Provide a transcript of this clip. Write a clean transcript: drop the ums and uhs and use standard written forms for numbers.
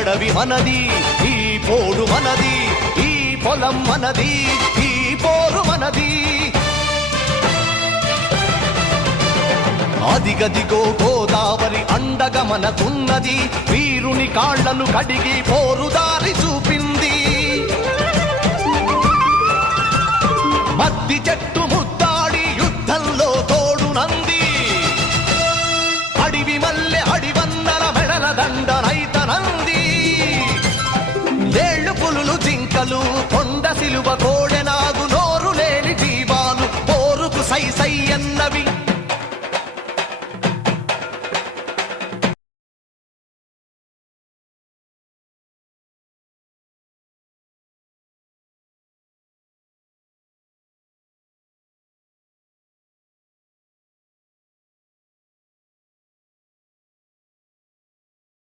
అడవి మనది, ఈ పోడు మనది, ఈ పొలం మనది, ఈ పోరు మనది. అదిగదిగో గోదావరి అండగా మనకున్నది, వీరుని కాళ్లను కడిగి పోరుదారి చూపింది. మద్ది చెట్టు ముద్దాడి యుద్ధంలో తోడునంది, అడివి మల్లె అడివన్నర మెడల దండనైతనంది. లేళ్లు పులులు జింకలు కొండ సిలువ కోడె